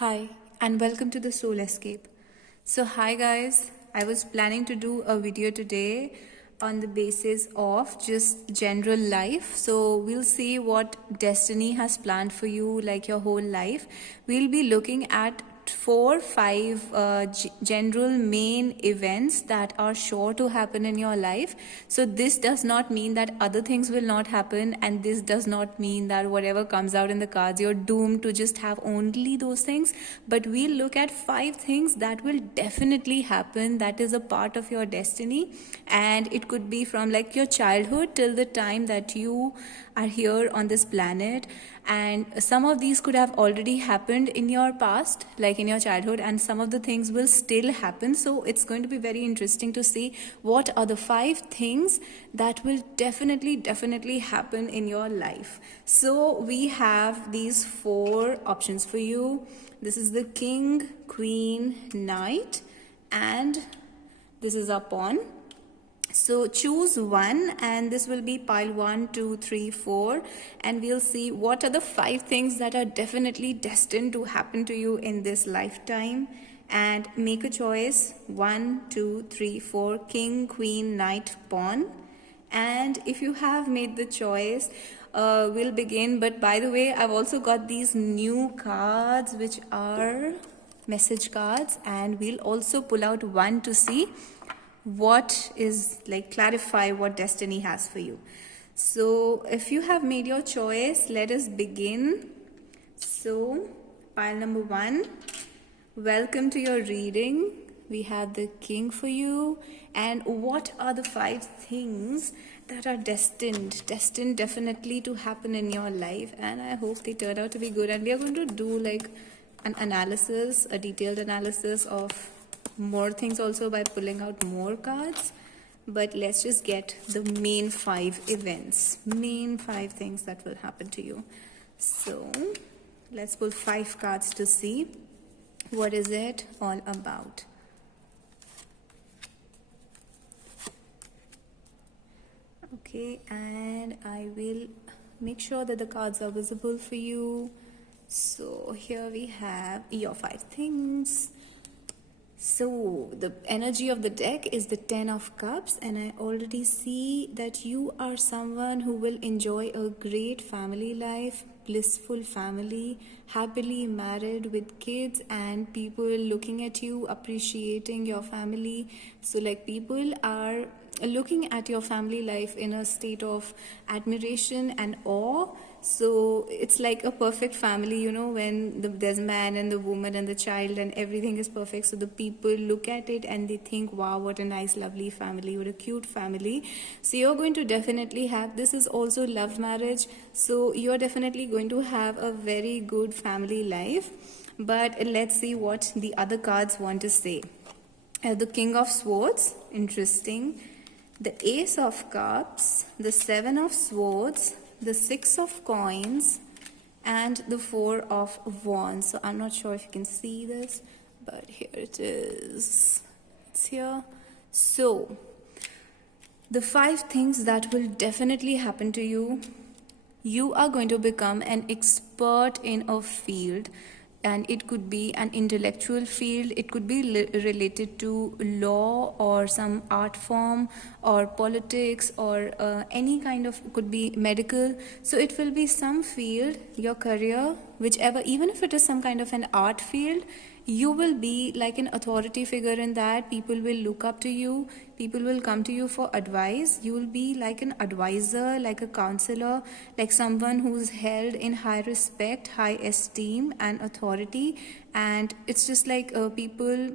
Hi, and welcome to the Soul Escape. So, hi guys, I was planning to do a video today on the basis of just general life. So, we'll see what destiny has planned for you, like your whole life. We'll be looking at 4 5 general main events that are sure to happen in your life. So this does not mean that other things will not happen, and this does not mean that whatever comes out in the cards you're doomed to just have only those things. But we'll look at 5 things that will definitely happen, that is a part of your destiny, and it could be from like your childhood till the time that you are here on this planet. And some of these could have already happened in your past, like in your childhood, and some of the things will still happen. So it's going to be very interesting to see what are the 5 things that will definitely happen in your life. So we have these 4 options for you. This is the king, queen, knight, and this is our pawn. So choose one, and this will be pile 1, 2, 3, 4, and we'll see what are the 5 things that are definitely destined to happen to you in this lifetime. And make a choice: 1, 2, 3, 4, king, queen, knight, pawn. And if you have made the choice, we'll begin. But by the way, I've also got these new cards which are message cards, and we'll also pull out one to see what is like, clarify what destiny has for you. So if you have made your choice, let us begin. So pile number 1, welcome to your reading. We have the king for you. And what are the 5 things that are destined definitely to happen in your life? And I hope they turn out to be good. And we are going to do like an analysis, a detailed analysis of more things also by pulling out more cards. But let's just get the main 5 events, main 5 things that will happen to you. So let's pull 5 cards to see what is it all about. Okay, and I will make sure that the cards are visible for you. So here we have your 5 things. So the energy of the deck is the 10 of cups, and I already see that you are someone who will enjoy a great family life, blissful family, happily married with kids, and people looking at you, appreciating your family. So like people are looking at your family life in a state of admiration and awe. So it's like a perfect family, when there's a man and the woman and the child and everything is perfect. So the people look at it and they think, wow, what a nice lovely family, what a cute family. So you're going to definitely have, this is also love marriage, so you're definitely going to have a very good family life. But let's see what the other cards want to say. The king of swords, interesting. The ace of cups, the 7 of swords, the 6 of coins, and the 4 of wands. So I'm not sure if you can see this, but here it is. It's here. So the 5 things that will definitely happen to you: you are going to become an expert in a field, and it could be an intellectual field, it could be related to law or some art form or politics or any kind of, could be medical. So it will be some field, your career, whichever, even if it is some kind of an art field, you will be like an authority figure in that. People will look up to you, people will come to you for advice. You will be like an advisor, like a counselor, like someone who's held in high respect, high esteem and authority. And it's just like people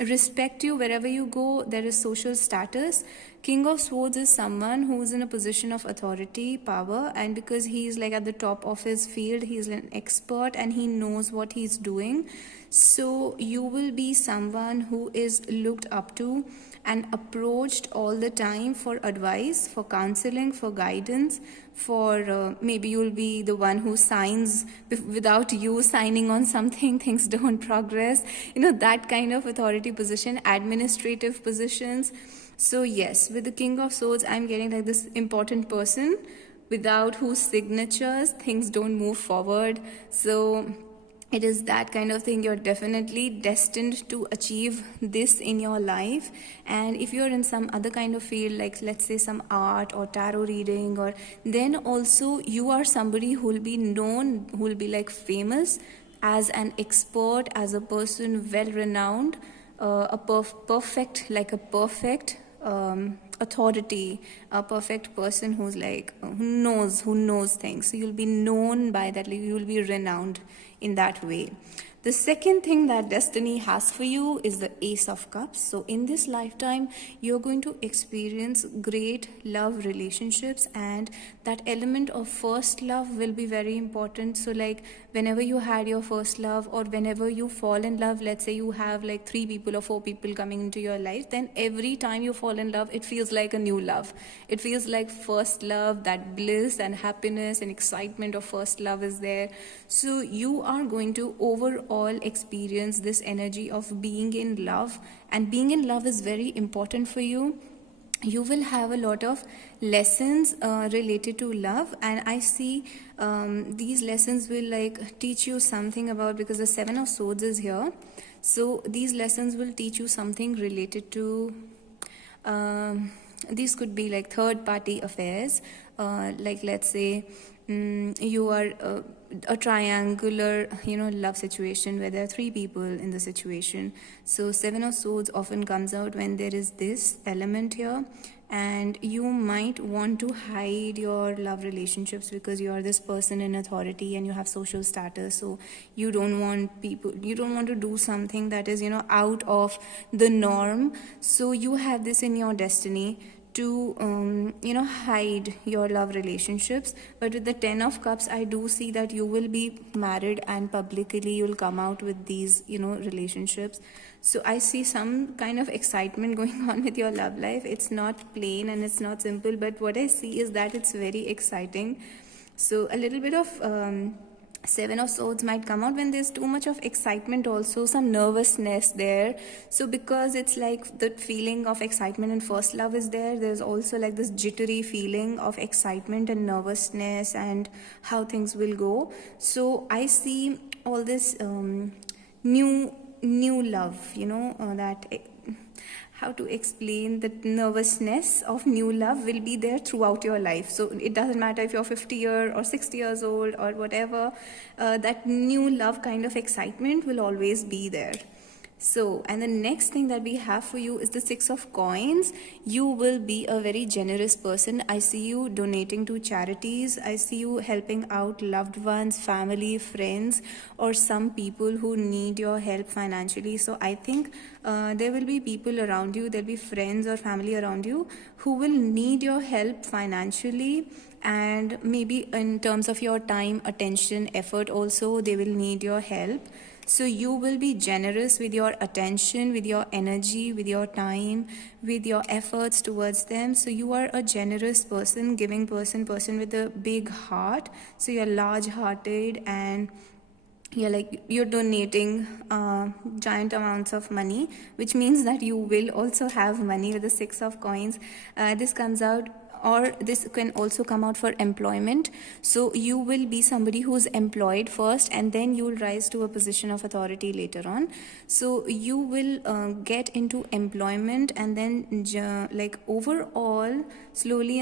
respect you wherever you go. There is social status. King of swords is someone who is in a position of authority, power, and because he is like at the top of his field, he is an expert and he knows what he's doing. So you will be someone who is looked up to and approached all the time for advice, for counseling, for guidance, for maybe you'll be the one who signs without you signing on something, things don't progress, that kind of authority position, administrative positions. So yes, with the king of swords, I'm getting like this important person without whose signatures things don't move forward. So it is that kind of thing. You're definitely destined to achieve this in your life. And if you're in some other kind of field, like let's say some art or tarot reading, or then also you are somebody who will be known, who will be like famous as an expert, as a person well renowned, a perfect, like a perfect authority, a perfect person who's like who knows things. So you'll be known by that, like you'll be renowned in that way. The second thing that destiny has for you is the Ace of Cups. So in this lifetime, you're going to experience great love relationships, and that element of first love will be very important. So like whenever you had your first love, or whenever you fall in love, let's say you have like 3 people or 4 people coming into your life, then every time you fall in love, it feels like a new love. It feels like first love, that bliss and happiness and excitement of first love is there. So you are going to overall experience this energy of being in love, and being in love is very important for you. You will have a lot of lessons related to love, and I see these lessons will like teach you something about, because the 7 of Swords is here. So these lessons will teach you something related to these could be like third party affairs, like let's say you are a triangular love situation where there are 3 people in the situation. So 7 of Swords often comes out when there is this element here, and you might want to hide your love relationships because you are this person in authority and you have social status. So you don't want to do something that is out of the norm. So you have this in your destiny to hide your love relationships. But with the 10 of Cups, I do see that you will be married, and publicly you'll come out with these relationships. So I see some kind of excitement going on with your love life. It's not plain and it's not simple, but what I see is that it's very exciting. So a little bit of 7 of Swords might come out when there's too much of excitement, also some nervousness there. So because it's like the feeling of excitement and first love is there, there's also like this jittery feeling of excitement and nervousness and how things will go. So I see all this new love, that how to explain, the nervousness of new love will be there throughout your life. So it doesn't matter if you're 50 years or 60 years old or whatever, that new love kind of excitement will always be there. So, and the next thing that we have for you is the 6 of Coins. You will be a very generous person. I see you donating to charities. I see you helping out loved ones, family, friends, or some people who need your help financially. So I think there will be people around you, there'll be friends or family around you who will need your help financially, and maybe in terms of your time, attention, effort also, they will need your help. So you will be generous with your attention, with your energy, with your time, with your efforts towards them. So you are a generous person, giving person with a big heart. So you're large-hearted, and you're donating giant amounts of money, which means that you will also have money with the 6 of Coins. This comes out, or this can also come out for employment. So you will be somebody who's employed first, and then you will rise to a position of authority later on. So you will get into employment, and then like overall slowly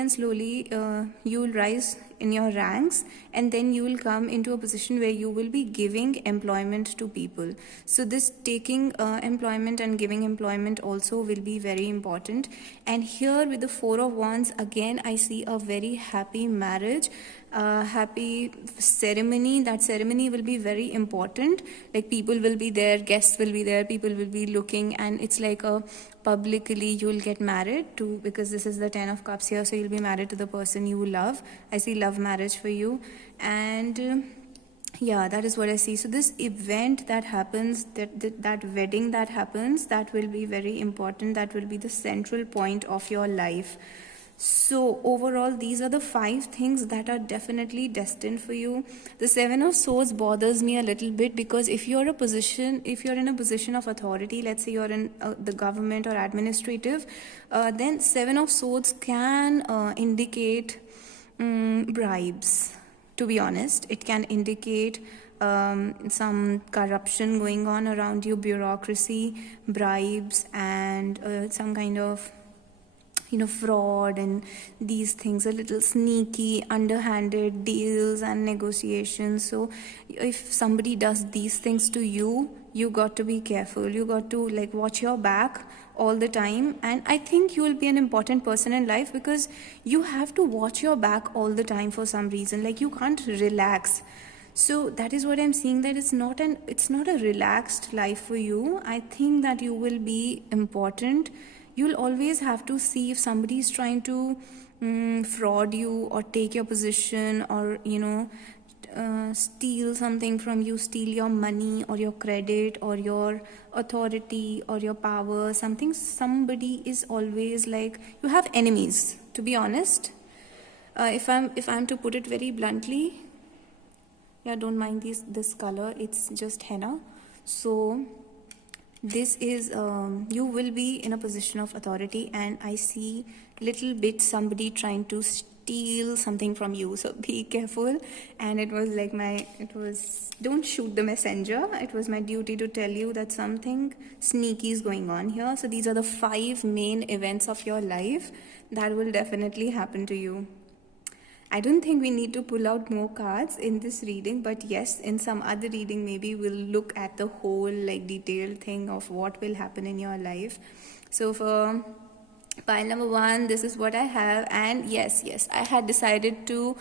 you will rise in your ranks, and then you will come into a position where you will be giving employment to people. So this taking employment and giving employment also will be very important. And here with the 4 of Wands, again I see a very happy marriage, happy ceremony. That ceremony will be very important. Like people will be there, guests will be there, people will be looking, and it's like a publicly you will get married to, because this is the 10 of Cups here. So you'll be married to the person you love. I see love marriage for you, and yeah, that is what I see. So this event that happens, that wedding that happens, that will be very important. That will be the central point of your life. So overall, these are the 5 things that are definitely destined for you. The 7 of Swords bothers me a little bit, because if you're in a position of authority, let's say you're in the government or administrative, then 7 of Swords can indicate bribes. To be honest, it can indicate some corruption going on around you, bureaucracy, bribes, and some kind of fraud and these things, a little sneaky, underhanded deals and negotiations. So if somebody does these things to you, you got to be careful. You got to watch your back all the time. And I think you will be an important person in life because you have to watch your back all the time for some reason. You can't relax. So that is what I'm seeing, that it's not a relaxed life for you. I think that you will be important. You'll always have to see if somebody is trying to fraud you or take your position or steal something from you, steal your money or your credit or your authority or your power. Somebody is always you have enemies, to be honest. If I'm to put it very bluntly, yeah, don't mind this color, it's just henna. So this is you will be in a position of authority, and I see little bit somebody trying to steal something from you, so be careful. And it was don't shoot the messenger. It was my duty to tell you that something sneaky is going on here. So these are the 5 main events of your life that will definitely happen to you. I don't think we need to pull out more cards in this reading, but yes, in some other reading maybe we'll look at the whole detailed thing of what will happen in your life. So for pile number 1, this is what I have. And yes, I had decided to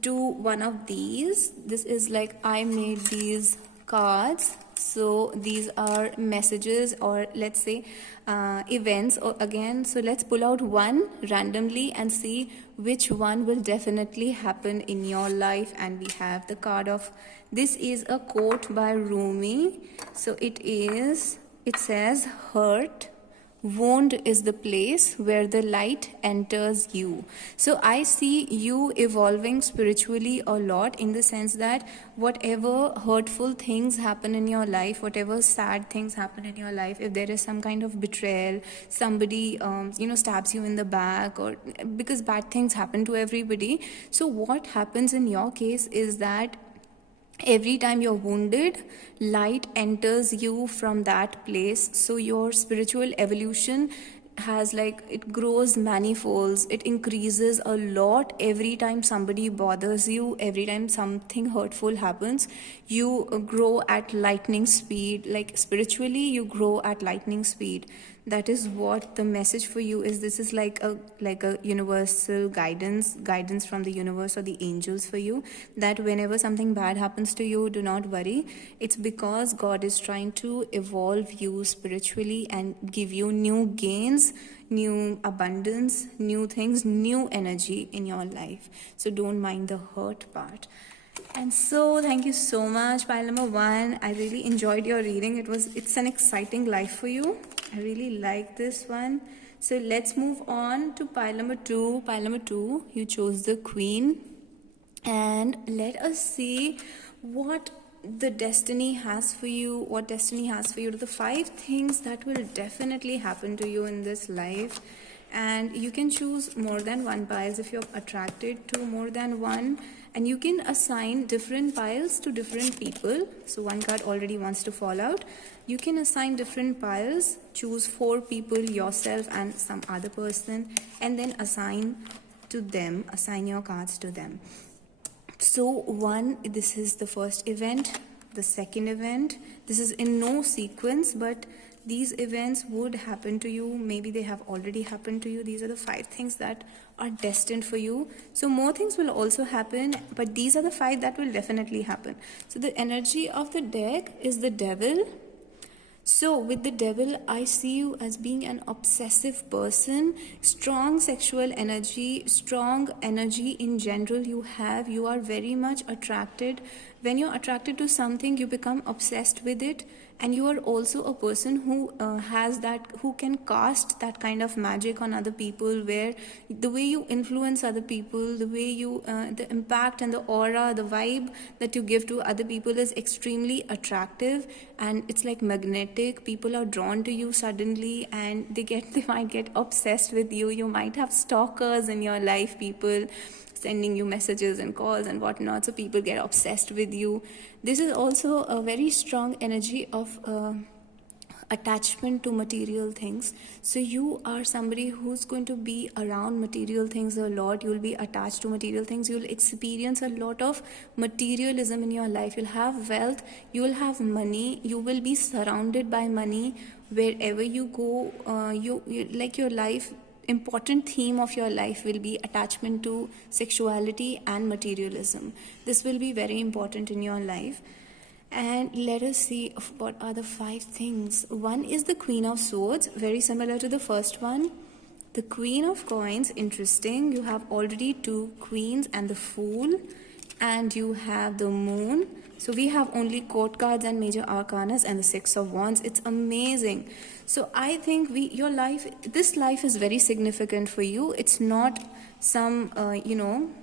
do one of these. This is I made these cards. So these are messages, or let's say events again. So let's pull out one randomly and see which one will definitely happen in your life. And we have the card of, this is a quote by Rumi. So it says, hurt, wound is the place where the light enters you. So I see you evolving spiritually a lot, in the sense that whatever hurtful things happen in your life, whatever sad things happen in your life, if there is some kind of betrayal, somebody stabs you in the back, or because bad things happen to everybody. So what happens in your case is that every time you're wounded, light enters you from that place. So your spiritual evolution has it grows manifolds. It increases a lot every time somebody bothers you, every time something hurtful happens. You grow at lightning speed. Spiritually, you grow at lightning speed. That is what the message for you is. This is like a universal guidance from the universe or the angels for you, that whenever something bad happens to you, do not worry. It's because God is trying to evolve you spiritually and give you new gains, new abundance, new things, new energy in your life. So don't mind the hurt part. And so thank you so much, pile number 1. I really enjoyed your reading. It's an exciting life for you. I really like this one. So let's move on to pile number 2. Pile number 2, you chose the Queen. And let us see what the destiny has for you. What destiny has for you. The 5 things that will definitely happen to you in this life. And you can choose more than one piles if you're attracted to more than one. And you can assign different piles to different people. So one card already wants to fall out. You can assign different piles, choose 4 people, yourself and some other person, and then assign your cards to them. So 1, this is the first event, the second event. This is in no sequence, but these events would happen to you. Maybe they have already happened to you. These are the 5 things that are destined for you. So more things will also happen, but these are the 5 that will definitely happen. So the energy of the deck is the Devil. So with the Devil, I see you as being an obsessive person, strong sexual energy, strong energy in general you have. You are very much attracted. When you're attracted to something, you become obsessed with it. And you are also a person who who can cast that kind of magic on other people, where the way you influence other people, the way you, the impact and the aura, the vibe that you give to other people is extremely attractive, and it's like magnetic. People are drawn to you suddenly, and they might get obsessed with you. You might have stalkers in your life, people. sending you messages and calls and whatnot, so people get obsessed with you. This is also a very strong energy of attachment to material things. So you are somebody who's going to be around material things a lot. You'll be attached to material things. You'll experience a lot of materialism in your life. You'll have wealth, you'll have money, you will be surrounded by money wherever you go. You like your life, important theme of your life will be attachment to sexuality and materialism. This will be very important in your life. And let us see what are the 5 things. One is the Queen of Swords, very similar to the first one. The Queen of Coins, interesting. You have already 2 queens and the Fool, and you have the Moon. So we have only court cards and major arcanas and the 6 of Wands. It's amazing. So I think this life is very significant for you. It's not some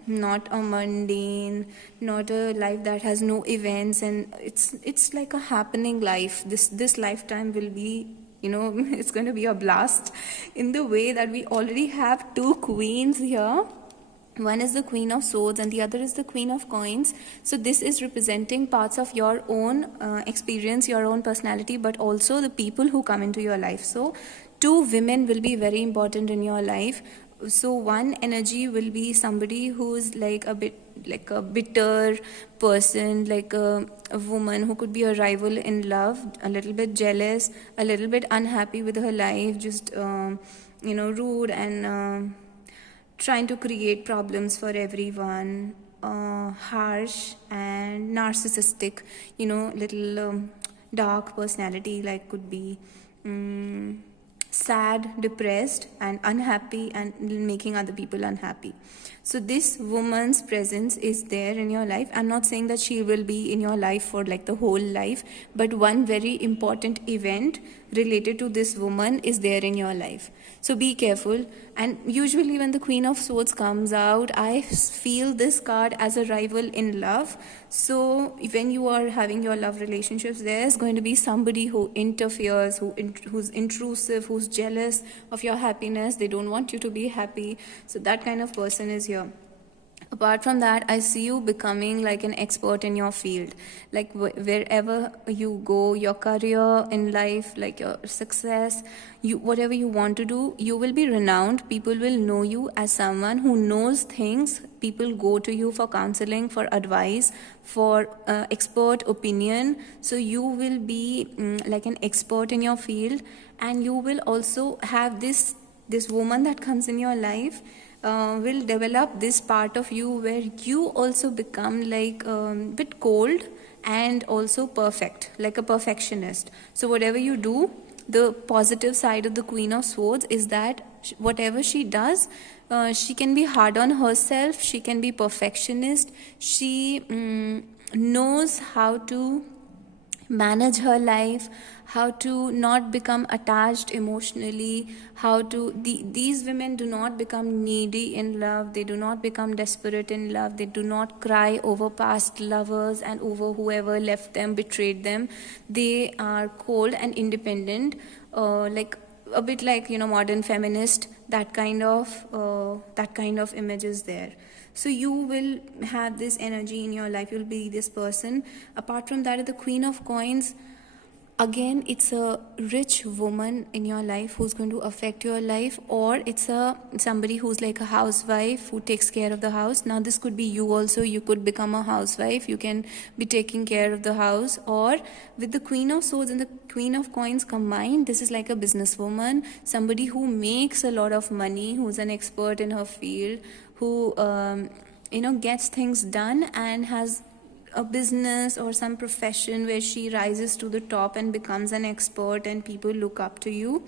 not a mundane, not a life that has no events, and it's like a happening life. This lifetime will be, it's going to be a blast, in the way that we already have 2 queens here. One is the Queen of Swords and the other is the Queen of Coins. So this is representing parts of your own experience, your own personality, but also the people who come into your life. So 2 women will be very important in your life. So one energy will be somebody who's like a bit like a bitter person, like a woman who could be a rival in love, a little bit jealous, a little bit unhappy with her life, just rude and trying to create problems for everyone, harsh and narcissistic, little dark personality, like could be sad, depressed and unhappy and making other people unhappy. So this woman's presence is there in your life. I'm not saying that she will be in your life for like the whole life, but one very important event related to this woman is there in your life. So be careful. And usually when the Queen of Swords comes out, I feel this card as a rival in love. So when you are having your love relationships, there's going to be somebody who interferes, who's intrusive, who's jealous of your happiness. They don't want you to be happy. So that kind of person is here. Apart from that, I see you becoming like an expert in your field. Like wherever you go, your career in life, like your success, whatever you want to do, you will be renowned. People will know you as someone who knows things. People go to you for counseling, for advice, for expert opinion. So you will be like an expert in your field, and you will also have this woman that comes in your life. Will develop this part of you where you also become like a bit cold and also perfect, like a perfectionist. So whatever you do, the positive side of the Queen of Swords is that whatever she does, she can be hard on herself, she can be perfectionist, she knows how to manage her life, how to not become attached emotionally, how to these women do not become needy in love, they do not become desperate in love, they do not cry over past lovers and over whoever left them, betrayed them. They are cold and independent, like a bit like modern feminist, that kind of image is there. So you will have this energy in your life, you'll be this person. Apart from that, the Queen of Coins, again, it's a rich woman in your life who's going to affect your life, or it's somebody who's like a housewife who takes care of the house. Now this could be you also. You could become a housewife, you can be taking care of the house. Or with the Queen of Swords and the Queen of Coins combined, this is like a businesswoman, somebody who makes a lot of money, who's an expert in her field, who gets things done and has a business or some profession where she rises to the top and becomes an expert and people look up to you.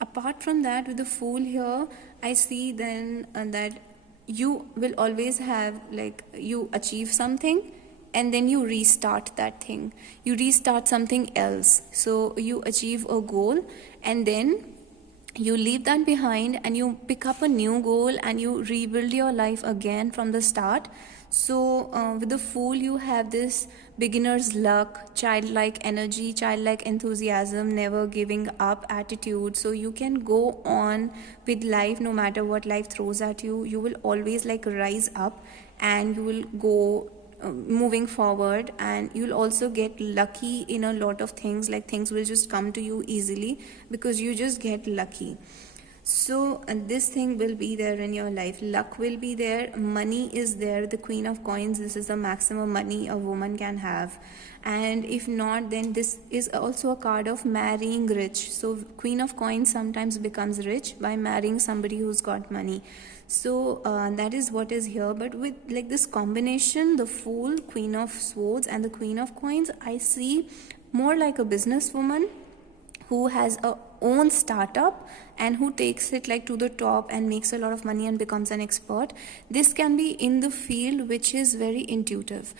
Apart from that, with the Fool here, I see then that you will always have, like, you achieve something and then you restart that thing, you restart something else. So you achieve a goal and then you leave that behind and you pick up a new goal and you rebuild your life again from the start. So with the Fool, you have this beginner's luck, childlike energy, childlike enthusiasm, never giving up attitude. So you can go on with life no matter what life throws at you. You will always like rise up, and you will go moving forward, and you'll also get lucky in a lot of things. Like things will just come to you easily because you just get lucky. So this thing will be there in your life. Luck will be there, money is there. The Queen of Coins, this is the maximum money a woman can have. And if not, then this is also a card of marrying rich. So Queen of Coins sometimes becomes rich by marrying somebody who's got money. So that is what is here. But with like this combination, the Fool, Queen of Swords, and the Queen of Coins, I see more like a businesswoman who has a own startup and who takes it like to the top and makes a lot of money and becomes an expert. This can be in the field which is very intuitive,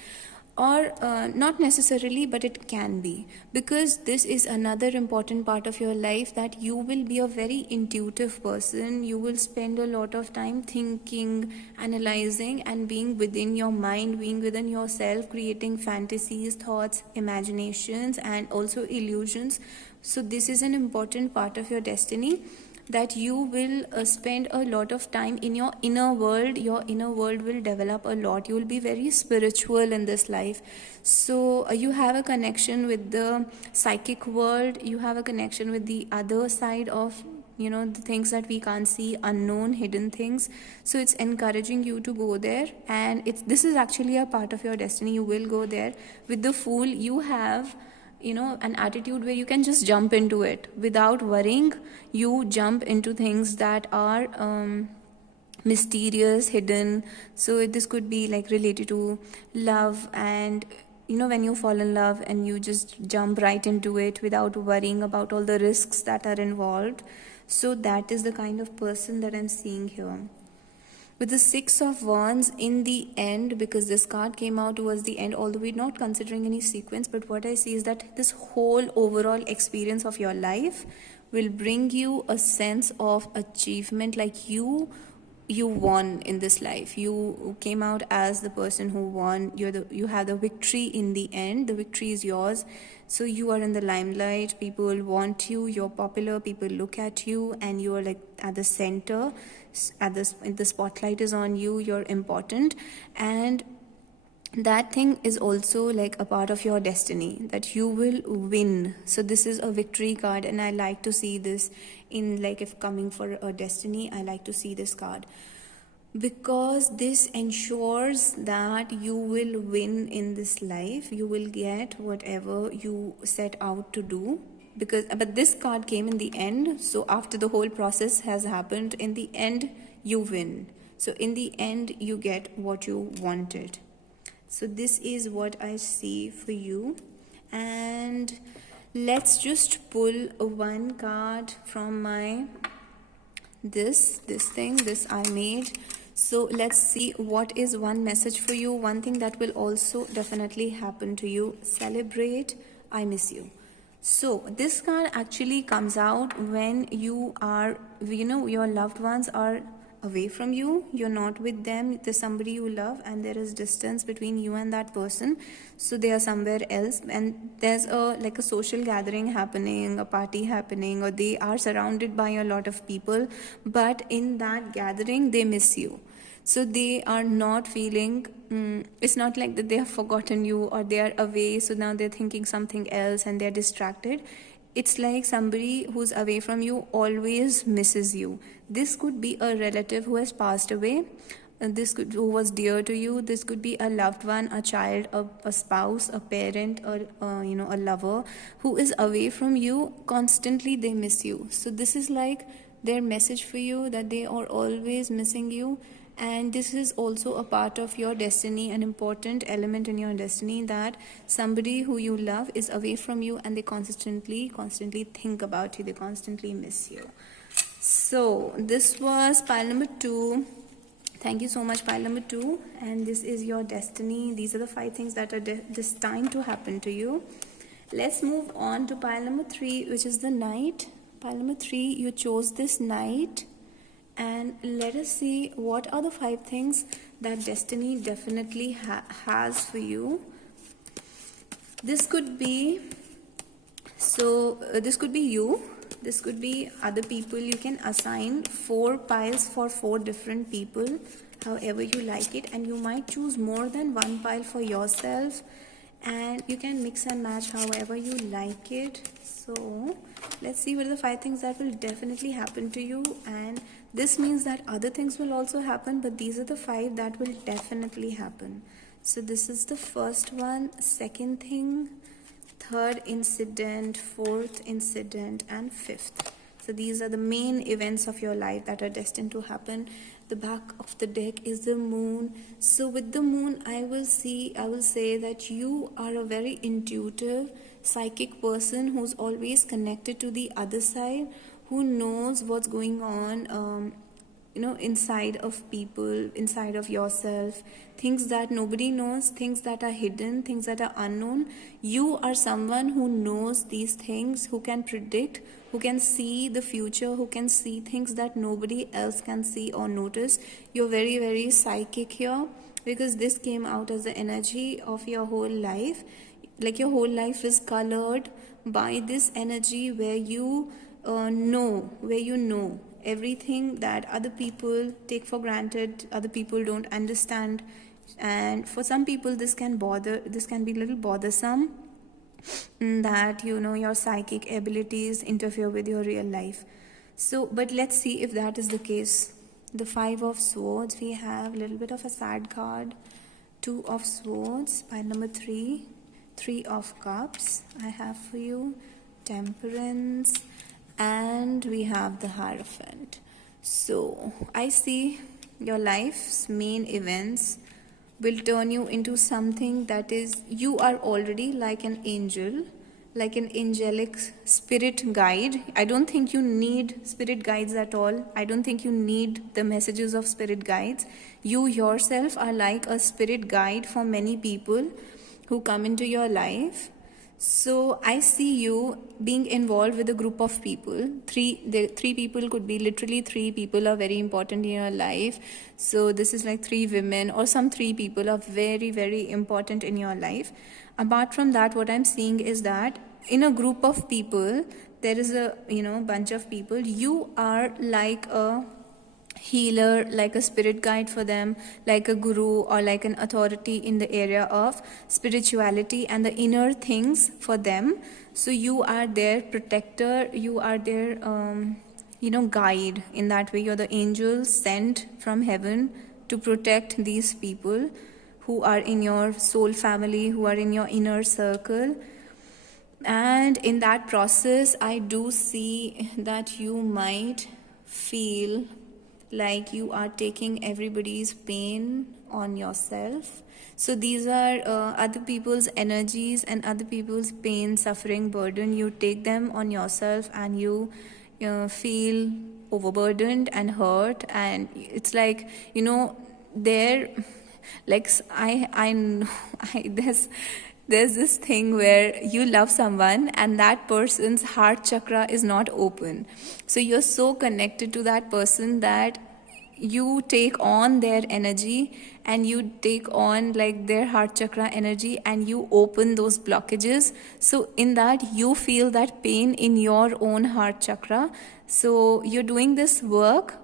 or not necessarily, but it can be, because this is another important part of your life, that you will be a very intuitive person. You will spend a lot of time thinking, analyzing, and being within your mind, being within yourself, creating fantasies, thoughts, imaginations, and also illusions. So this is an important part of your destiny, that you will spend a lot of time in your inner world. Your inner world will develop a lot. You will be very spiritual in this life. So you have a connection with the psychic world. You have a connection with the other side of, you know, the things that we can't see, unknown, hidden things. So it's encouraging you to go there, and this is actually a part of your destiny. You will go there. With the Fool, you have, you know, an attitude where you can just jump into it without worrying. You jump into things that are mysterious, hidden. So this could be like related to love, and you know, when you fall in love and you just jump right into it without worrying about all the risks that are involved. So that is the kind of person that I'm seeing here. With the Six of Wands, in the end, because this card came out towards the end, although we're not considering any sequence, but what I see is that this whole overall experience of your life will bring you a sense of achievement. Like you won in this life. You came out as the person who won. You have the victory in the end. The victory is yours. So you are in the limelight. People want you. You're popular. People look at you, and you are like at the center. The spotlight is on you. You're important, and that thing is also like a part of your destiny, that you will win. So this is a victory card, and I like to see this in, like, if coming for a destiny, I like to see this card, because this ensures that you will win in this life. You will get whatever you set out to do, but this card came in the end. So after the whole process has happened, in the end you win. So in the end you get what you wanted. So this is what I see for you. And let's just pull one card from my this I made. So let's see what is one message for you, one thing that will also definitely happen to you. Celebrate, I miss you. So this card actually comes out when you are, you know, your loved ones are away from you. You're not with them. There's somebody you love, and there is distance between you and that person. So they are somewhere else, and there's like a social gathering happening, a party happening, or they are surrounded by a lot of people, but in that gathering they miss you. So they are not feeling, it's not like that they have forgotten you or they are away, so now they're thinking something else and they're distracted. It's like somebody who's away from you always misses you. This could be a relative who has passed away. Who was dear to you. This could be a loved one, a child, a spouse, a parent, or a lover who is away from you. Constantly they miss you. So this is like their message for you, that they are always missing you. And this is also a part of your destiny, an important element in your destiny, that somebody who you love is away from you, and they constantly think about you, they constantly miss you. So this was pile number 2. Thank you so much, pile number 2. And this is your destiny. These are the 5 things that are destined to happen to you. Let's move on to pile number 3, which is the Knight. Pile number 3, you chose this Knight. And let us see what are the 5 things that destiny definitely has for you. This could be, this could be you, this could be other people. You can assign 4 piles for 4 different people, however you like it, and you might choose more than 1 pile for yourself, and you can mix and match however you like it. So let's see what are the 5 things that will definitely happen to you, and this means that other things will also happen, but these are the 5 that will definitely happen. So this is the first one, second thing, third incident, fourth incident, and fifth. So these are the main events of your life that are destined to happen. The back of the deck is the moon. So with the moon, I will say that you are a very intuitive, psychic person who's always connected to the other side, who knows what's going on, inside of people, inside of yourself, things that nobody knows, things that are hidden, things that are unknown. You are someone who knows these things, who can predict, who can see the future, who can see things that nobody else can see or notice. You're very, very psychic here, because this came out as the energy of your whole life. Like your whole life is colored by this energy where you know everything that other people take for granted, other people don't understand. And for some people this can be a little bothersome, that your psychic abilities interfere with your real life. So but let's see if that is the case. The 5 of Swords, we have a little bit of a sad card. 2 of Swords, pile number 3. 3 of Cups I have for you. Temperance, and we have the Hierophant. So I see your life's main events will turn you into something that is, you are already like an angel, like an angelic spirit guide. I don't think you need spirit guides at all. I don't think you need the messages of spirit guides. You yourself are like a spirit guide for many people who come into your life. So I see you being involved with a group of people. 3 people could be, literally 3 people are very important in your life. So this is like 3 women, or some 3 people are very, very important in your life. Apart from that, what I'm seeing is that in a group of people, there is a bunch of people. You are like a healer, like a spirit guide for them, like a guru, or like an authority in the area of spirituality and the inner things for them. So you are their protector, you are their guide. In that way, you're the angel sent from heaven to protect these people who are in your soul family, who are in your inner circle. And in that process, I do see that you might feel like you are taking everybody's pain on yourself. So these are other people's energies and other people's pain, suffering, burden. You take them on yourself, and you feel overburdened and hurt. And it's like, there, like there's this thing where you love someone and that person's heart chakra is not open. So you're so connected to that person that you take on their energy, and you take on like their heart chakra energy, and you open those blockages. So in that, you feel that pain in your own heart chakra. So you're doing this work,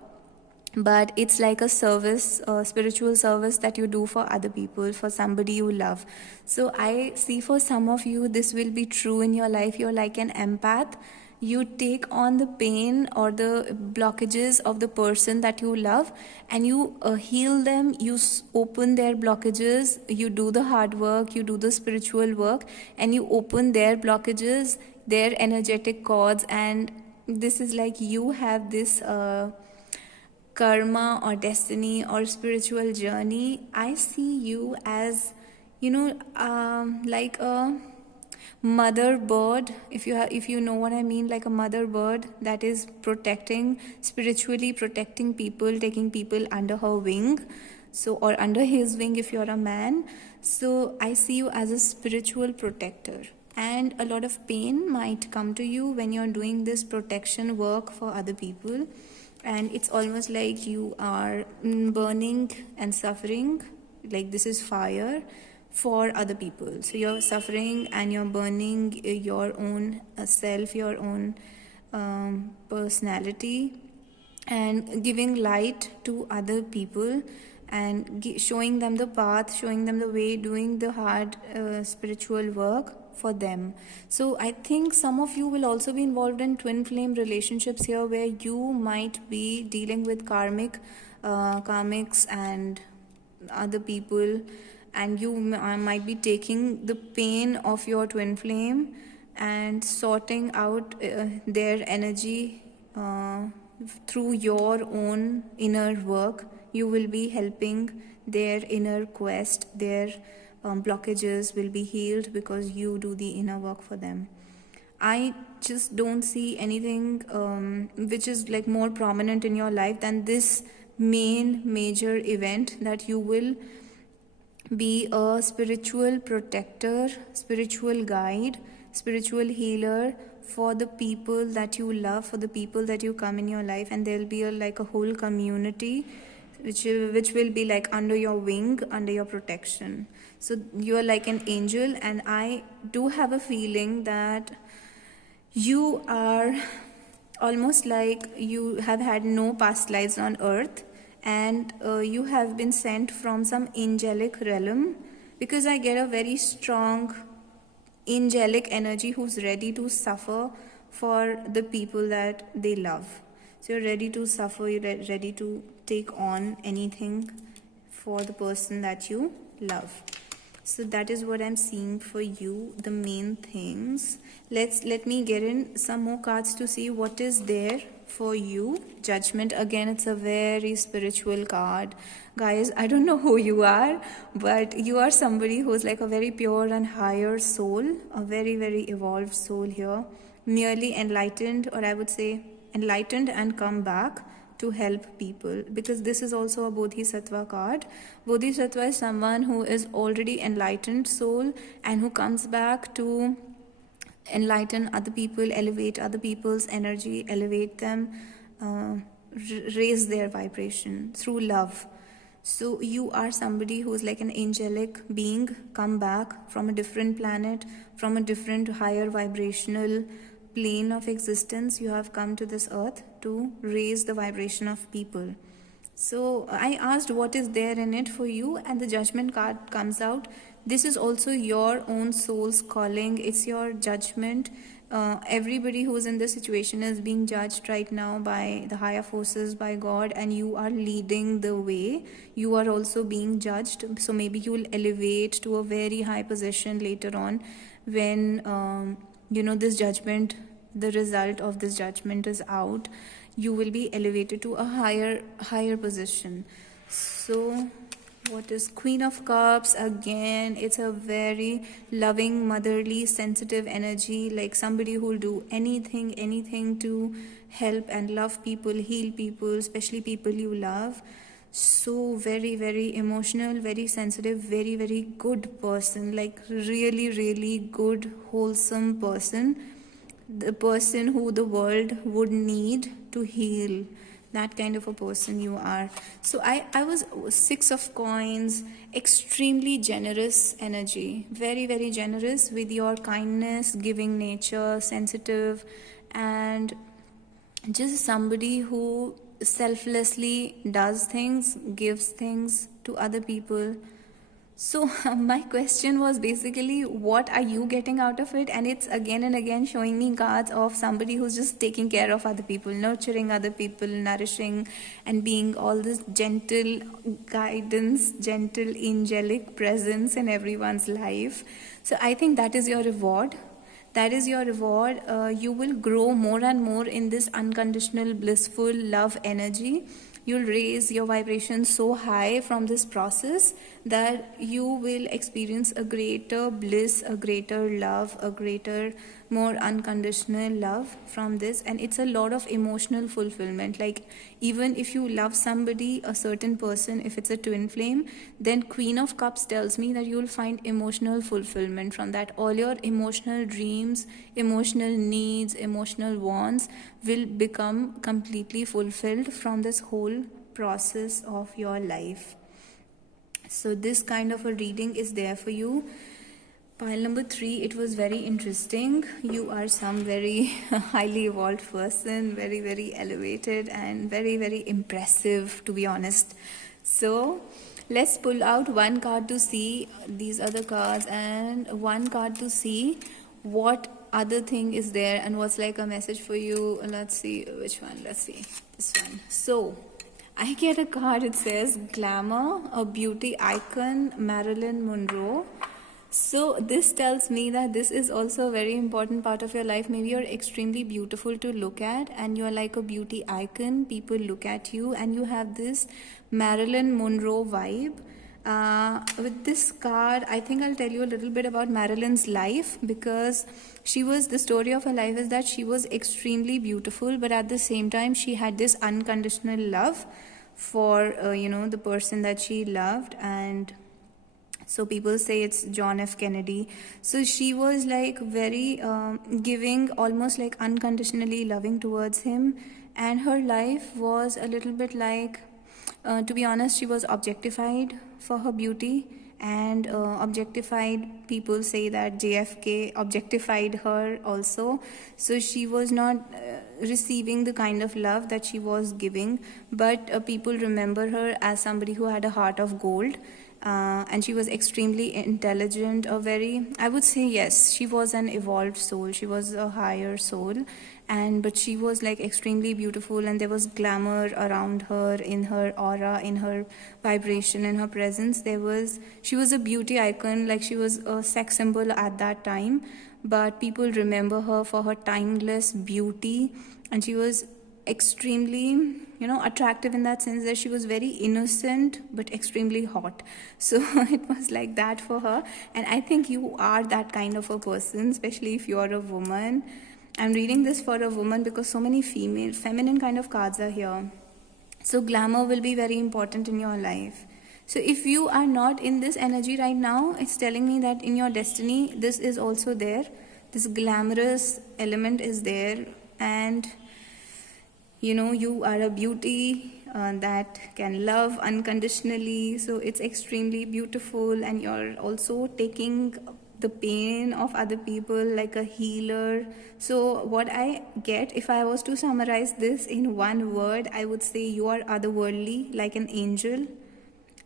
but it's like a service, a spiritual service that you do for other people, for somebody you love. So I see for some of you, this will be true in your life. You're like an empath. You take on the pain or the blockages of the person that you love, and you heal them. You open their blockages. You do the hard work, you do the spiritual work, and you open their blockages, their energetic cords. And this is like you have this karma or destiny or spiritual journey. I see you as like a mother bird, if you know what I mean, like a mother bird that is spiritually protecting people, taking people under her wing, so, or under his wing if you're a man. So I see you as a spiritual protector, and a lot of pain might come to you when you're doing this protection work for other people. And it's almost like you are burning and suffering, like this is fire, for other people. So you're suffering and you're burning your own self, your own personality, and giving light to other people, and showing them the path, showing them the way, doing the hard spiritual work for them. So I think some of you will also be involved in twin flame relationships here, where you might be dealing with karmics and other people, and you might be taking the pain of your twin flame and sorting out their energy through your own inner work. You will be helping their inner quest, their blockages will be healed because you do the inner work for them. I just don't see anything which is like more prominent in your life than this major event, that you will be a spiritual protector, spiritual guide, spiritual healer for the people that you love, for the people that you come in your life, and there'll be like a whole community which will be like under your wing, under your protection. So you're like an angel, and I do have a feeling that you are almost like you have had no past lives on earth, and you have been sent from some angelic realm, because I get a very strong angelic energy who's ready to suffer for the people that they love. So you're ready to suffer, you're ready to take on anything for the person that you love. So that is what I'm seeing for you, the main things. Let me get in some more cards to see what is there for you. Judgment, again, it's a very spiritual card. Guys, I don't know who you are, but you are somebody who's like a very pure and higher soul, a very, very evolved soul here, nearly enlightened, or I would say enlightened and come back to help people, because this is also a Bodhisattva card. Bodhisattva is someone who is already enlightened soul and who comes back to enlighten other people, elevate other people's energy, elevate them, raise their vibration through love. So you are somebody who is like an angelic being, come back from a different planet, from a different higher vibrational plane of existence. You have come to this earth to raise the vibration of people. So I asked what is there in it for you, and the judgment card comes out. This is also your own soul's calling. It's your judgment. Everybody who is in this situation is being judged right now by the higher forces, by God, and you are leading the way. You are also being judged. So maybe you will elevate to a very high position later on when this judgment, the result of this judgment is out. You will be elevated to a higher position. So what is Queen of Cups? Again, it's a very loving, motherly, sensitive energy, like somebody who will do anything to help and love people, heal people, especially people you love. So very, very emotional, very sensitive, very, very good person, like really, really good, wholesome person, the person who the world would need to heal. That kind of a person you are. So I was 6 of coins, extremely generous energy, very, very generous with your kindness, giving nature, sensitive, and just somebody who selflessly does things, gives things to other people. So my question was basically, what are you getting out of it? And it's again and again showing me cards of somebody who's just taking care of other people, nurturing other people, nourishing, and being all this gentle guidance, gentle angelic presence in everyone's life. So I think that is your reward. That is your reward. You will grow more and more in this unconditional, blissful love energy. You'll raise your vibration so high from this process that you will experience a greater bliss, a greater love, a greater, more unconditional love from this. And it's a lot of emotional fulfillment. Like even if you love somebody, a certain person, if it's a twin flame, then Queen of Cups tells me that you'll find emotional fulfillment from that. All your emotional dreams, emotional needs, emotional wants will become completely fulfilled from this whole process of your life. So this kind of a reading is there for you. Pile number 3, it was very interesting. You are some very highly evolved person, very, very elevated and very, very impressive, to be honest. So let's pull out one card to see these other cards and one card to see what other thing is there and what's like a message for you. Let's see which one. Let's see this one. So I get a card. It says glamour, a beauty icon, Marilyn Monroe. So this tells me that this is also a very important part of your life. Maybe you're extremely beautiful to look at and you're like a beauty icon. People look at you and you have this Marilyn Monroe vibe. With this card, I think I'll tell you a little bit about Marilyn's life, because the story of her life is that she was extremely beautiful, but at the same time she had this unconditional love for the person that she loved. And so people say it's John F. Kennedy. So she was like very giving, almost like unconditionally loving towards him. And her life was a little bit like, to be honest, she was objectified for her beauty. And objectified, people say that JFK objectified her also. So she was not receiving the kind of love that she was giving. But people remember her as somebody who had a heart of gold. And she was extremely intelligent, I would say, yes, she was an evolved soul, she was a higher soul, but she was like extremely beautiful, and there was glamour around her, in her aura, in her vibration, in her presence. She was a beauty icon, like she was a sex symbol at that time, but people remember her for her timeless beauty. And she was extremely attractive in that sense that she was very innocent but extremely hot. So it was like that for her, and I think you are that kind of a person, especially if you're a woman. I'm reading this for a woman because so many feminine kind of cards are here. So glamour will be very important in your life. So if you are not in this energy right now, it's telling me that in your destiny this is also there, this glamorous element is there. And you are a beauty that can love unconditionally. So it's extremely beautiful, and you're also taking the pain of other people like a healer. So what I get, if I was to summarize this in one word, I would say you are otherworldly, like an angel.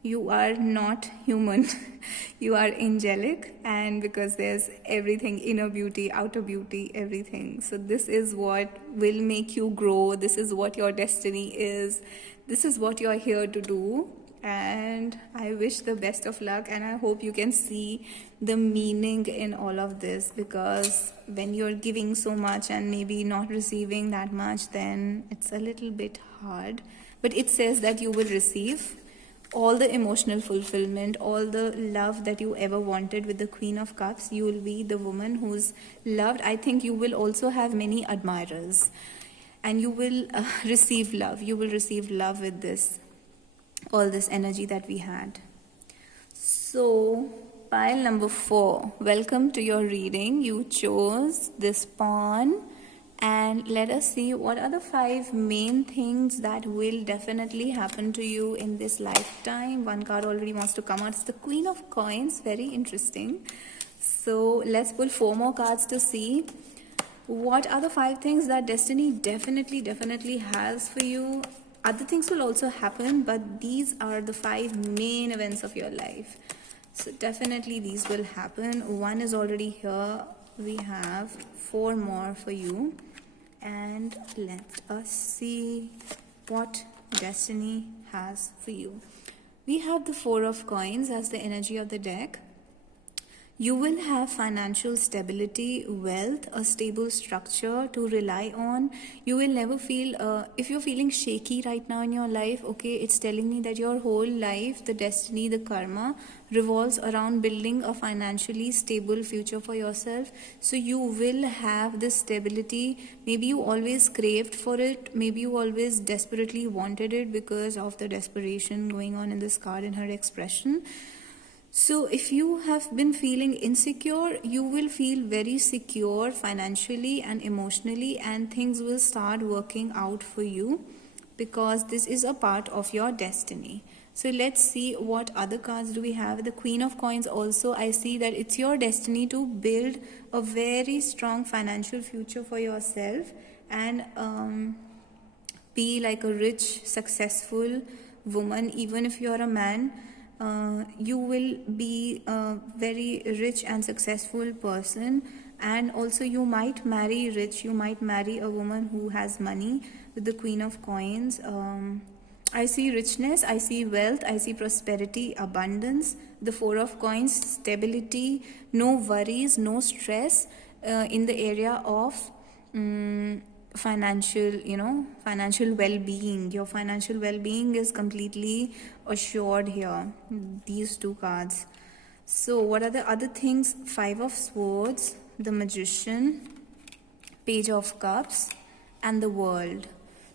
You are not human. You are angelic, and because there's everything, inner beauty, outer beauty, everything. So this is what will make you grow. This is what your destiny is. This is what you're here to do. And I wish the best of luck, and I hope you can see the meaning in all of this, because when you're giving so much and maybe not receiving that much, then it's a little bit hard. But it says that you will receive all the emotional fulfillment, all the love that you ever wanted. With the Queen of Cups, you will be the woman who's loved. I think you will also have many admirers, and you will receive love. You will receive love with this, all this energy that we had. So pile number 4, welcome to your reading. You chose this pawn. And let us see what are the 5 main things that will definitely happen to you in this lifetime. One card already wants to come out. It's the Queen of Coins. Very interesting. So let's pull 4 more cards to see what are the 5 things that destiny definitely has for you. Other things will also happen, but these are the 5 main events of your life. So definitely these will happen. 1 is already here. We have 4 more for you. And let us see what destiny has for you. We have the 4 of Coins as the energy of the deck. You will have financial stability, wealth, a stable structure to rely on. You will never feel, if you're feeling shaky right now in your life, okay, it's telling me that your whole life, the destiny, the karma, revolves around building a financially stable future for yourself. So you will have this stability. Maybe you always craved for it. Maybe you always desperately wanted it because of the desperation going on in this card, in her expression. So if you have been feeling insecure, you will feel very secure financially and emotionally, and things will start working out for you, because this is a part of your destiny. So let's see what other cards do we have. The Queen of Coins also, I see that it's your destiny to build a very strong financial future for yourself and be like a rich, successful woman. Even if you're a man, you will be a very rich and successful person. And also you might marry rich, you might marry a woman who has money with the Queen of Coins. I see richness, I see wealth, I see prosperity, abundance. The Four of Coins, stability, no worries, no stress in the area of financial well-being. Your financial well-being is completely assured here, these two cards. So what are the other things? Five of Swords, the Magician, Page of Cups, and the World.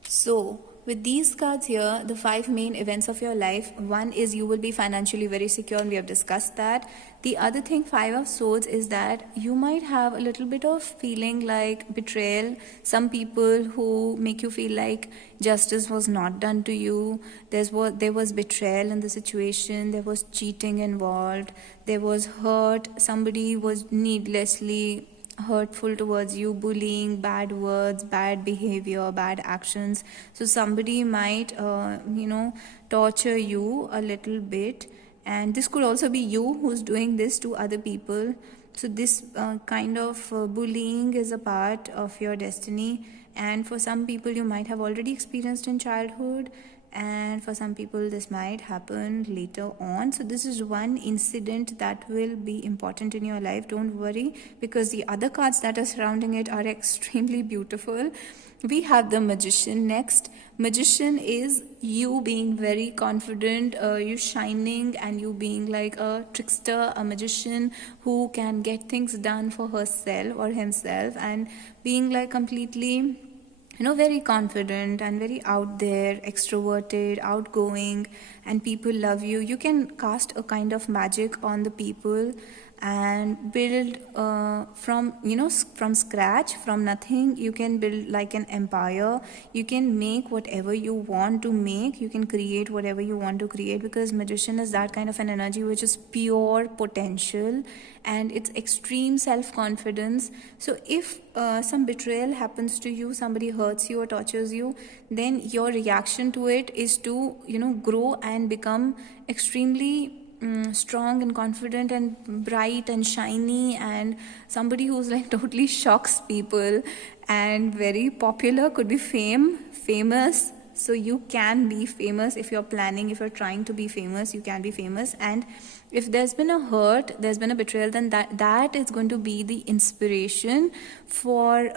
So with these cards here, the 5 main events of your life, one is you will be financially very secure, and we have discussed that. The other thing, 5 of Swords, is that you might have a little bit of feeling like betrayal. Some people who make you feel like justice was not done to you. There was betrayal in the situation. There was cheating involved. There was hurt. Somebody was needlessly hurtful towards you, bullying, bad words, bad behavior, bad actions. So somebody might torture you a little bit, and this could also be you who's doing this to other people. So this kind of bullying is a part of your destiny, and for some people you might have already experienced in childhood, and for some people this might happen later on. So this is one incident that will be important in your life. Don't worry, because the other cards that are surrounding it are extremely beautiful. We have the Magician next. Magician is you being very confident, you shining, and you being like a trickster, a magician who can get things done for herself or himself, and being like completely very confident and very out there, extroverted, outgoing, and people love you. You can cast a kind of magic on the people and build from scratch, from nothing. You can build like an empire. You can make whatever you want to make. You can create whatever you want to create, because Magician is that kind of an energy which is pure potential, and it's extreme self-confidence. So if some betrayal happens to you, somebody hurts you or tortures you, then your reaction to it is to grow and become extremely strong and confident and bright and shiny, and somebody who's like totally shocks people and very popular. Could be famous. So you can be famous if you're planning, if you're trying to be famous, you can be famous. And if there's been a hurt, there's been a betrayal, then that is going to be the inspiration for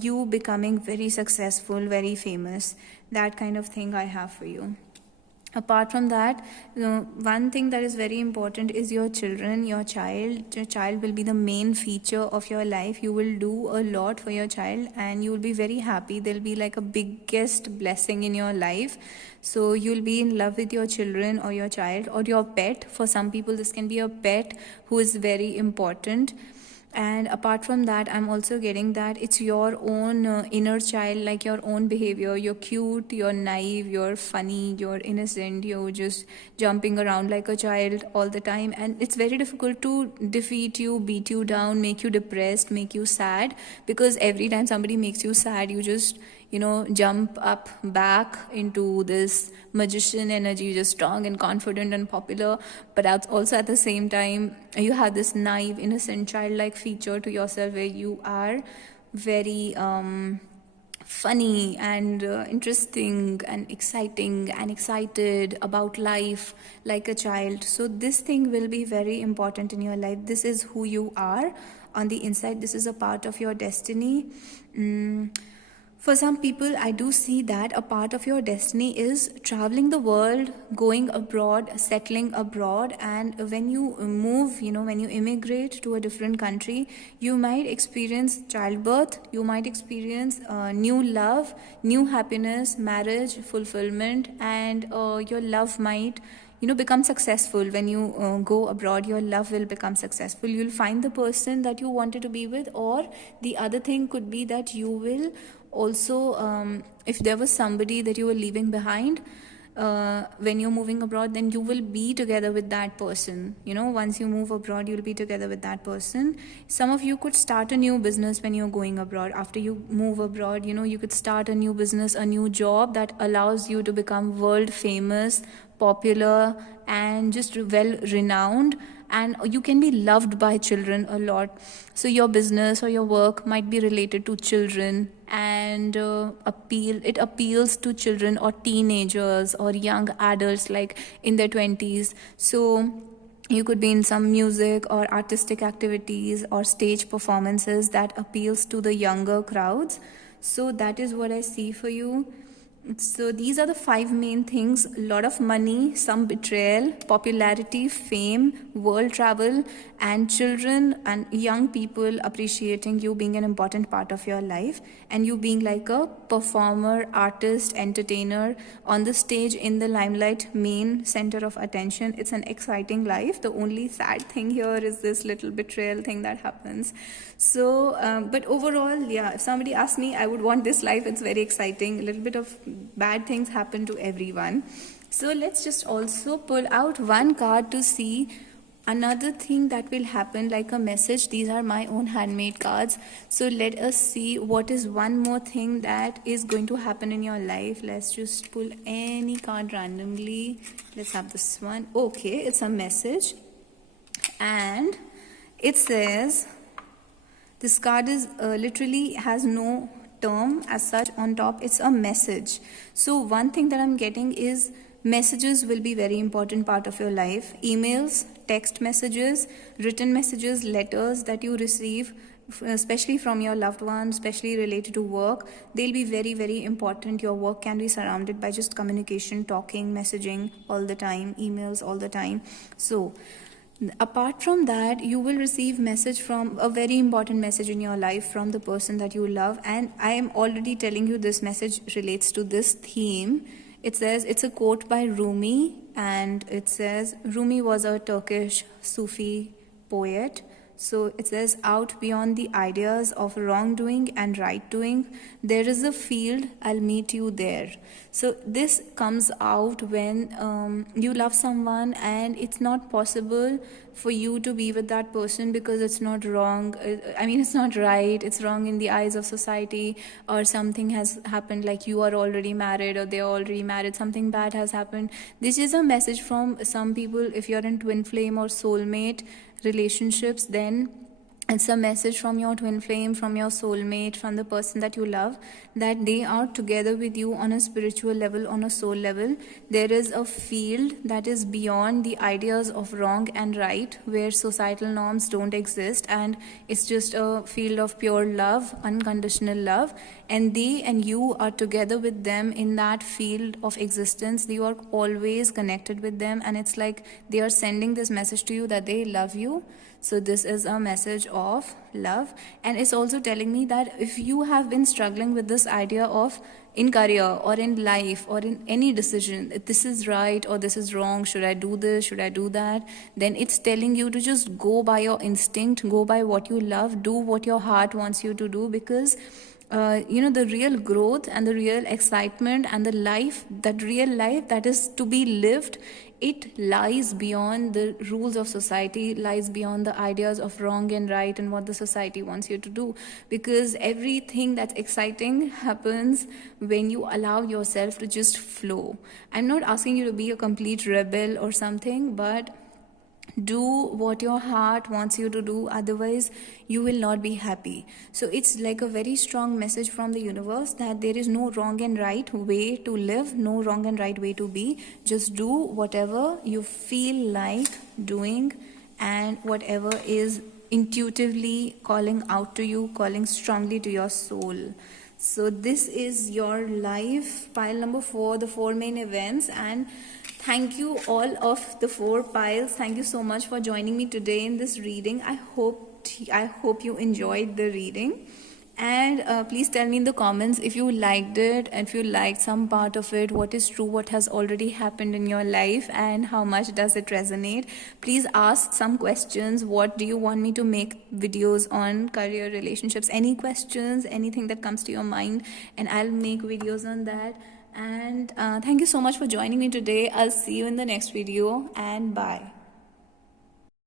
you becoming very successful, very famous. That kind of thing I have for you. Apart from that, one thing that is very important is your children, your child. Your child will be the main feature of your life. You will do a lot for your child and you will be very happy. They'll be like a biggest blessing in your life. So you'll be in love with your children or your child or your pet. For some people, this can be a pet who is very important. And apart from that, I'm also getting that it's your own inner child, like your own behavior. You're cute, you're naive, you're funny, you're innocent, you're just jumping around like a child all the time, and it's very difficult to defeat you, beat you down, make you depressed, make you sad, because every time somebody makes you sad, you just jump up back into this magician energy, just strong and confident and popular. But also at the same time, you have this naive, innocent, childlike feature to yourself where you are very funny and interesting and exciting and excited about life like a child. So this thing will be very important in your life. This is who you are on the inside. This is a part of your destiny. For some people, I do see that a part of your destiny is traveling the world, going abroad, settling abroad. And when you move, when you immigrate to a different country, you might experience childbirth, you might experience new love, new happiness, marriage, fulfillment, and your love might become successful. When you go abroad, your love will become successful. You'll find the person that you wanted to be with, or the other thing could be that you will also, if there was somebody that you were leaving behind, when you're moving abroad, then you will be together with that person. Once you move abroad, you'll be together with that person. Some of you could start a new business when you're going abroad. After you move abroad, you could start a new business, a new job that allows you to become world famous, popular, and just well renowned, and you can be loved by children a lot. So your business or your work might be related to children, and it appeals to children or teenagers or young adults, like in their 20s. So you could be in some music or artistic activities or stage performances that appeals to the younger crowds. So that is what I see for you. So these are the 5 main things: a lot of money, some betrayal, popularity, fame, world travel, and children and young people appreciating you being an important part of your life, and you being like a performer, artist, entertainer on the stage, in the limelight, main center of attention. It's an exciting life. The only sad thing here is this little betrayal thing that happens. So but overall, yeah, if somebody asked me, I would want this life. It's very exciting. A little bit of bad things happen to everyone. So let's just also pull out one card to see another thing that will happen, like a message. These are my own handmade cards. So let us see what is one more thing that is going to happen in your life. Let's just pull any card randomly. Let's have this one. Okay, it's a message, and it says, this card is literally has no term as such on top. It's a message. So one thing that I'm getting is messages will be very important part of your life. Emails, text messages, written messages, letters that you receive, especially from your loved ones, especially related to work, they'll be very, very important. Your work can be surrounded by just communication, talking, messaging all the time, emails all the time. So apart from that, you will receive message from a very important message in your life from the person that you love. And I am already telling you this message relates to this theme. It says, it's a quote by Rumi, and it says, Rumi was a Turkish Sufi poet. So it says, out beyond the ideas of wrongdoing and right doing, there is a field, I'll meet you there. So this comes out when you love someone and it's not possible for you to be with that person because it's not wrong. It's not right. It's wrong in the eyes of society, or something has happened, like you are already married or they're already married. Something bad has happened. This is a message from some people. If you're in twin flame or soulmate relationships, then it's a message from your twin flame, from your soulmate, from the person that you love, that they are together with you on a spiritual level, on a soul level. There is a field that is beyond the ideas of wrong and right, where societal norms don't exist, and it's just a field of pure love, unconditional love, and they and you are together with them in that field of existence. You are always connected with them, and it's like they are sending this message to you that they love you. So this is a message of love. And it's also telling me that if you have been struggling with this idea of in career or in life or in any decision, if this is right or this is wrong, should I do this, should I do that, then it's telling you to just go by your instinct, go by what you love, do what your heart wants you to do, because the real growth and the real excitement and the life, that real life that is to be lived, it lies beyond the rules of society, lies beyond the ideas of wrong and right and what the society wants you to do. Because everything that's exciting happens when you allow yourself to just flow. I'm not asking you to be a complete rebel or something, but do what your heart wants you to do, otherwise you will not be happy. So it's like a very strong message from the universe that there is no wrong and right way to live, no wrong and right way to be. Just do whatever you feel like doing and whatever is intuitively calling out to you, calling strongly to your soul. So this is your life, pile number 4, the 4 main events. And thank you all of the 4 piles. Thank you so much for joining me today in this reading. I hope you enjoyed the reading. And please tell me in the comments if you liked it, and if you liked some part of it, what is true, what has already happened in your life, and how much does it resonate. Please ask some questions. What do you want me to make videos on? Career, relationships, any questions, anything that comes to your mind, and I'll make videos on that. And thank you so much for joining me today. I'll see you in the next video, and bye.